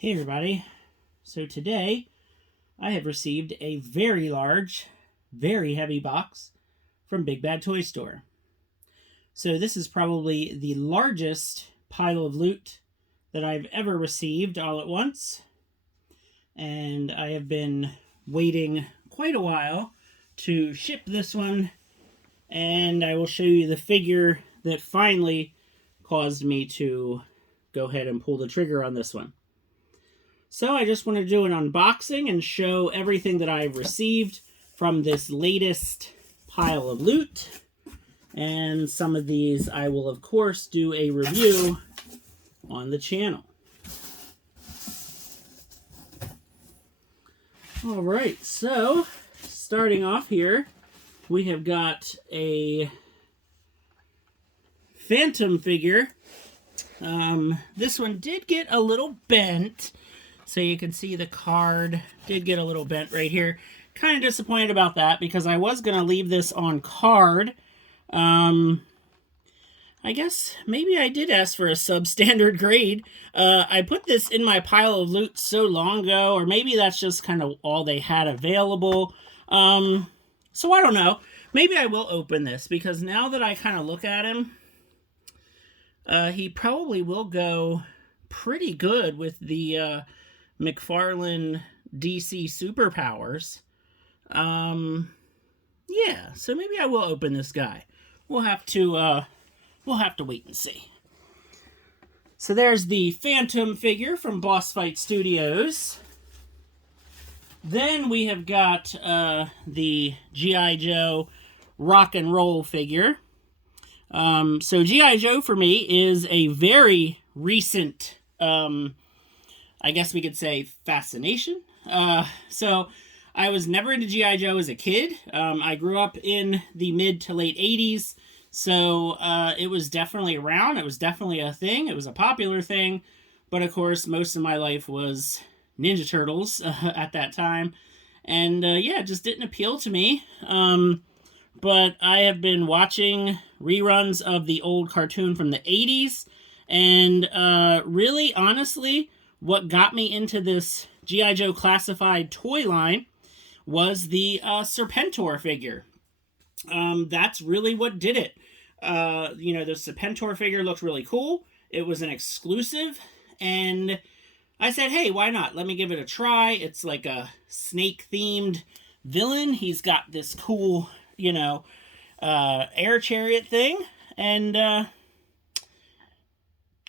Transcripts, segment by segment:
Hey everybody, so today I have received a very large, very heavy box from Big Bad Toy Store. So this is probably the largest pile of loot that I've ever received all at once. And I have been waiting quite a while to ship this one, and I will show you the figure that finally caused me to go ahead and pull the trigger on this one. So I just want to do an unboxing and show everything that I've received from this latest pile of loot. And some of these I will, of course, do a review on the channel. Alright, so starting off here, we have got a Phantom figure. This one did get a little bent. So you can see the card did get a little bent right here. Kind of disappointed about that because I was going to leave this on card. I guess maybe I did ask for a substandard grade. I put this in my pile of loot so long ago, or maybe that's just kind of all they had available. So I don't know. Maybe I will open this because now that I kind of look at him, he probably will go pretty good with the McFarlane DC superpowers. Yeah, so maybe I will open this guy. We'll have to wait and see. So there's the Phantom figure from Boss Fight Studios. Then we have got the G.I. Joe rock and roll figure. So G.I. Joe for me is a very recent I guess we could say fascination. So I was never into G.I. Joe as a kid. I grew up in the mid to late 80s. So it was definitely around. It was definitely a thing. It was a popular thing. But of course, most of my life was Ninja Turtles at that time. And yeah, it just didn't appeal to me. But I have been watching reruns of the old cartoon from the 80s. And really, honestly, what got me into this G.I. Joe classified toy line was the Serpentor figure. That's really what did it. You know, the Serpentor figure looked really cool. It was an exclusive, and I said, hey, why not? Let me give it a try. It's like a snake-themed villain. He's got this cool, you know, air chariot thing, and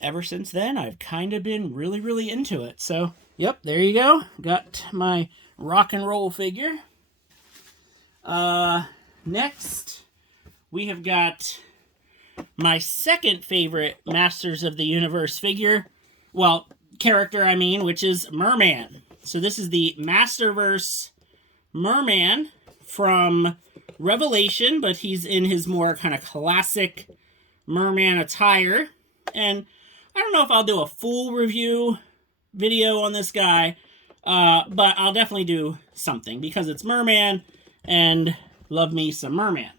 ever since then, I've kind of been really, really into it. So, yep, there you go. Got my rock and roll figure. Next, we have got my second favorite Masters of the Universe figure. Well, character, I mean, which is Merman. So this is the Masterverse Merman from Revelation, but he's in his more kind of classic Merman attire. And I don't know if I'll do a full review video on this guy, but I'll definitely do something because it's Merman, and love me some Merman.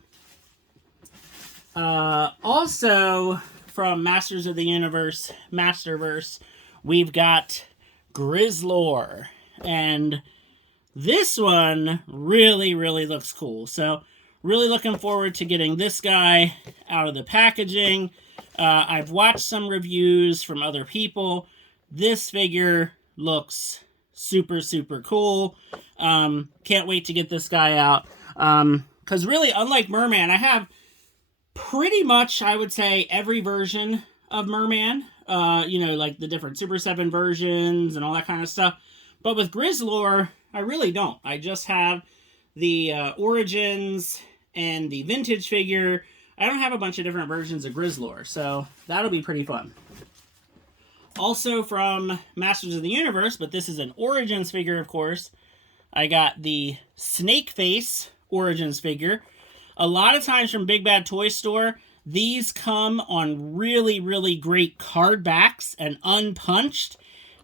Also, from Masters of the Universe, Masterverse, we've got Grizzlor, and this one really, really looks cool. So, really looking forward to getting this guy out of the packaging. I've watched some reviews from other people. This figure looks super, super cool. Can't wait to get this guy out. Because really, unlike Merman, I have pretty much, I would say, every version of Merman. You know, like the different Super 7 versions and all that kind of stuff. But with Grizzlor, I really don't. I just have the Origins and the Vintage figure. I don't have a bunch of different versions of Grizzlor, so that'll be pretty fun. Also from Masters of the Universe, but this is an Origins figure, of course, I got the Snake Face Origins figure. A lot of times from Big Bad Toy Store, these come on really, really great card backs and unpunched,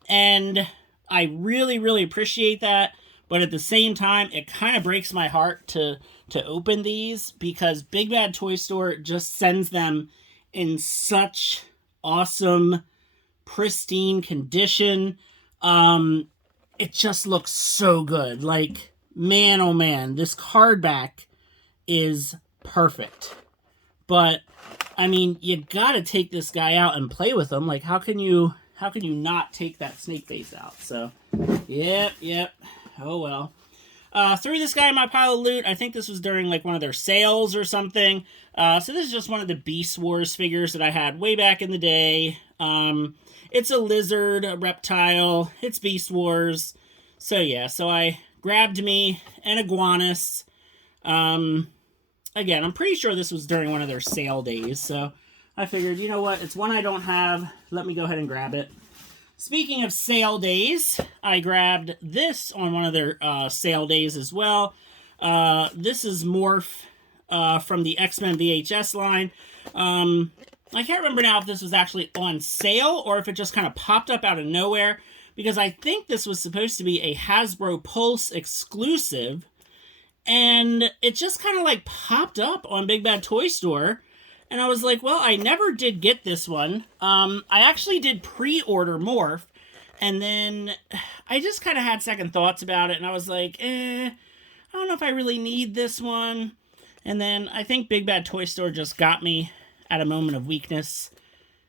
and I really, really appreciate that. But at the same time, it kind of breaks my heart to open these because Big Bad Toy Store just sends them in such awesome, pristine condition. It just looks so good. Like, man, oh man, this card back is perfect. But I mean, you gotta take this guy out and play with him. Like, how can you not take that snake face out? So, yep. Oh well. Threw this guy in my pile of loot. I think this was during like one of their sales or something. So this is just one of the Beast Wars figures that I had way back in the day. It's a lizard, a reptile. It's Beast Wars. So yeah, so I grabbed me an iguanus. Again, I'm pretty sure this was during one of their sale days. So I figured, you know what? It's one I don't have. Let me go ahead and grab it. Speaking of sale days, I grabbed this on one of their sale days as well. This is Morph from the X-Men VHS line. I can't remember now if this was actually on sale or if it just kind of popped up out of nowhere, because I think this was supposed to be a Hasbro Pulse exclusive, and it just kind of like popped up on Big Bad Toy Store, and I was like, well, I never did get this one. I actually did pre-order Morph, and then I just kind of had second thoughts about it, and I was like, I don't know if I really need this one. And then I think Big Bad Toy Store just got me at a moment of weakness,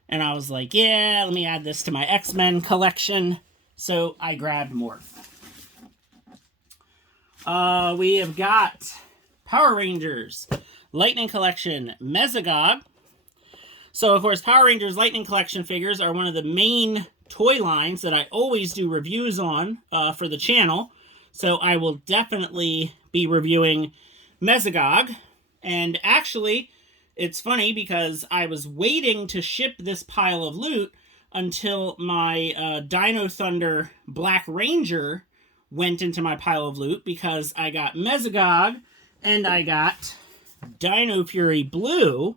and I was like, yeah, let me add this to my X-Men collection. So I grabbed Morph. We have got Power Rangers Lightning Collection Mesogog. So of course, Power Rangers Lightning Collection figures are one of the main toy lines that I always do reviews on for the channel. So I will definitely be reviewing Mesogog. And actually, it's funny because I was waiting to ship this pile of loot until my Dino Thunder Black Ranger went into my pile of loot, because I got Mesogog and I got Dino Fury Blue.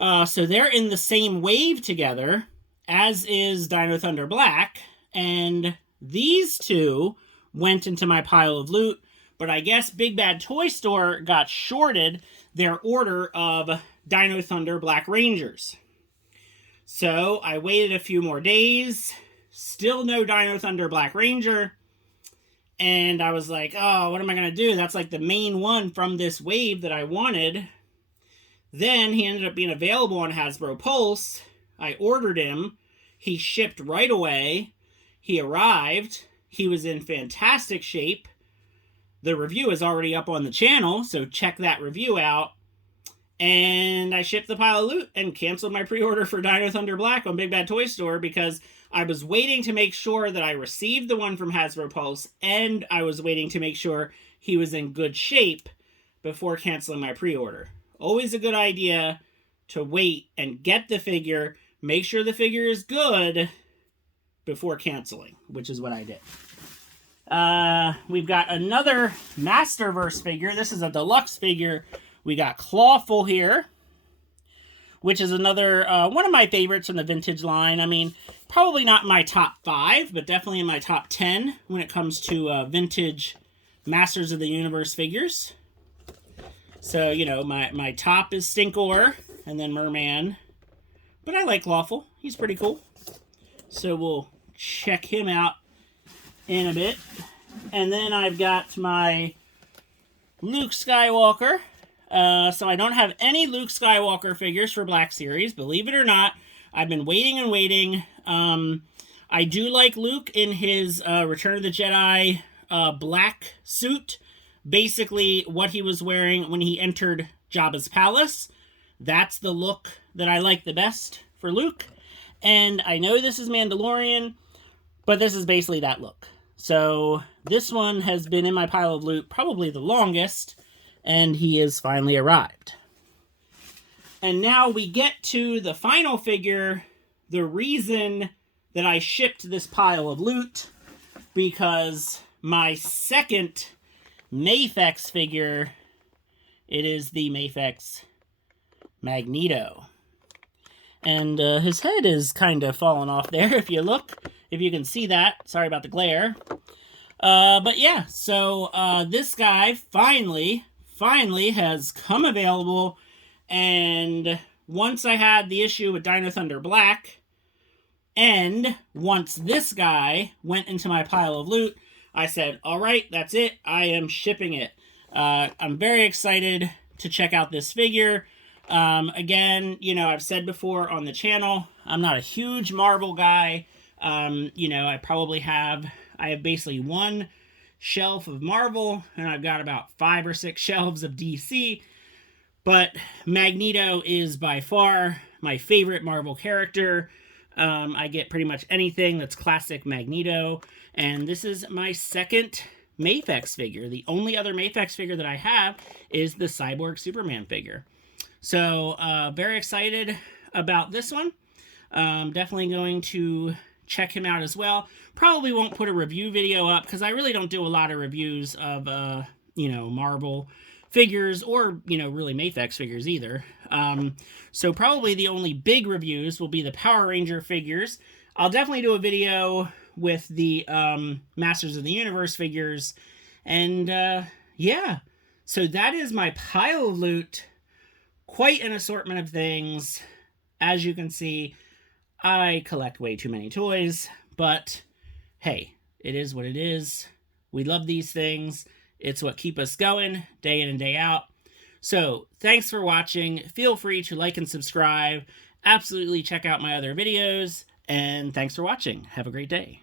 So they're in the same wave together, as is Dino Thunder Black. And these two went into my pile of loot. But I guess Big Bad Toy Store got shorted their order of Dino Thunder Black Rangers. So I waited a few more days. Still no Dino Thunder Black Ranger. And I was like, oh, what am I going to do? That's like the main one from this wave that I wanted. Then he ended up being available on Hasbro Pulse. I ordered him. He shipped right away. He arrived. He was in fantastic shape. The review is already up on the channel, so check that review out. And I shipped the pile of loot and canceled my pre-order for Dino Thunder Black on Big Bad Toy Store, because I was waiting to make sure that I received the one from Hasbro Pulse, and I was waiting to make sure he was in good shape before canceling my pre-order. Always a good idea to wait and get the figure, make sure the figure is good before canceling, which is what I did. We've got another Masterverse figure. This is a deluxe figure. We got Clawful here, which is another one of my favorites from the vintage line. I mean, probably not my top 5, but definitely in my top 10 when it comes to vintage Masters of the Universe figures. So, you know, my top is Stinkor and then Merman. But I like Clawful. He's pretty cool. So we'll check him out in a bit. And then I've got my Luke Skywalker. So I don't have any Luke Skywalker figures for Black Series, believe it or not. I've been waiting and waiting. I do like Luke in his Return of the Jedi black suit. Basically what he was wearing when he entered Jabba's palace. That's the look that I like the best for Luke. And I know this is Mandalorian, but this is basically that look. So this one has been in my pile of loot probably the longest, and he has finally arrived. And now we get to the final figure, the reason that I shipped this pile of loot, because my second Mafex figure, it is the Mafex Magneto. And his head is kind of falling off there, if you look. If you can see that. Sorry about the glare. But yeah, so this guy finally has come available. And once I had the issue with Dino Thunder Black, And once this guy went into my pile of loot, I said, all right, that's it. I am shipping it. I'm very excited to check out this figure. Again, you know, I've said before on the channel, I'm not a huge Marvel guy. You know, I have basically one shelf of Marvel, and I've got about 5 or 6 shelves of DC. But Magneto is by far my favorite Marvel character. I get pretty much anything that's classic Magneto. And this is my second Mafex figure. The only other Mafex figure that I have is the Cyborg Superman figure. So, very excited about this one. Definitely going to check him out as well. Probably won't put a review video up because I really don't do a lot of reviews of, you know, Marvel figures or, you know, really Mafex figures either. So probably the only big reviews will be the Power Ranger figures. I'll definitely do a video with the Masters of the Universe figures. And yeah, so that is my pile of loot. Quite an assortment of things. As you can see, I collect way too many toys, but hey, it is what it is. We love these things. It's what keeps us going day in and day out. So thanks for watching. Feel free to like and subscribe. Absolutely check out my other videos. And thanks for watching. Have a great day.